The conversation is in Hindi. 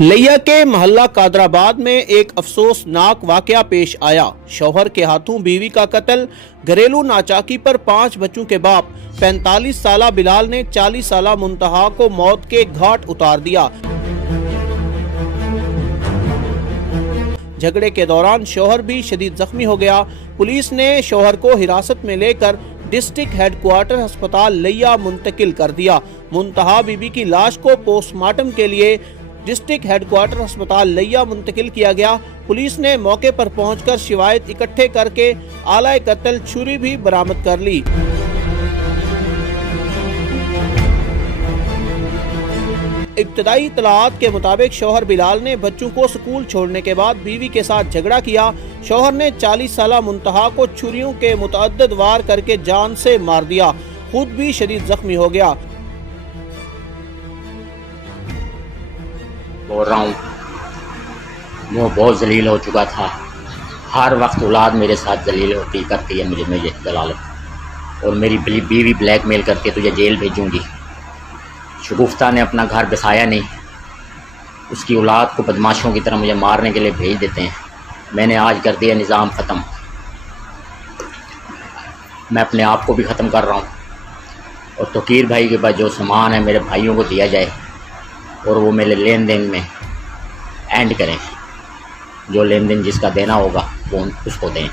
लिया के मोहल्ला कादराबाद में एक अफसोसनाक वाकया पेश आया। शौहर के हाथों बीवी का कत्ल। घरेलू नाचाकी पर 5 बच्चों के बाप 45 साला बिलाल ने 40 साला मुंतहा को मौत के घाट उतार दिया। झगड़े के दौरान शौहर भी शदीद जख्मी हो गया। पुलिस ने शौहर को हिरासत में लेकर डिस्ट्रिक्ट हेडक्वार्टर अस्पताल लिया मुंतकिल कर दिया। मुंतहा बीबी की लाश को पोस्टमार्टम के लिए डिस्ट्रिक्ट हेडक्वार्टर अस्पताल लिया मुंतकिल किया गया। पुलिस ने मौके पर पहुंचकर शिवायत इकट्ठे करके आला कत्ल छुरी भी बरामद कर ली। इब्तदाई इत्तलाआत के मुताबिक शौहर बिलाल ने बच्चों को स्कूल छोड़ने के बाद बीवी के साथ झगड़ा किया। शौहर ने 40 साला मुंतहा को छुरियों के मुतअद्दिद वार करके जान से मार दिया। खुद भी शदीद जख्मी हो गया। बोल रहा हूँ, मैं बहुत जलील हो चुका था। हर वक्त औलाद मेरे साथ जलील होती करती है मुझे दलालत, और मेरी बीवी ब्लैकमेल करती है, तुझे जेल भेजूंगी। शगुफ्ता ने अपना घर बसाया नहीं, उसकी औलाद को बदमाशों की तरह मुझे मारने के लिए भेज देते हैं। मैंने आज कर दिया निज़ाम ख़त्म। मैं अपने आप को भी ख़त्म कर रहा हूँ, और तोकीर भाई के पास जो सामान है मेरे भाइयों को दिया जाए, और वो मेरे लेन देन में एंड करें। जो लेन देन जिसका देना होगा वो उसको दें।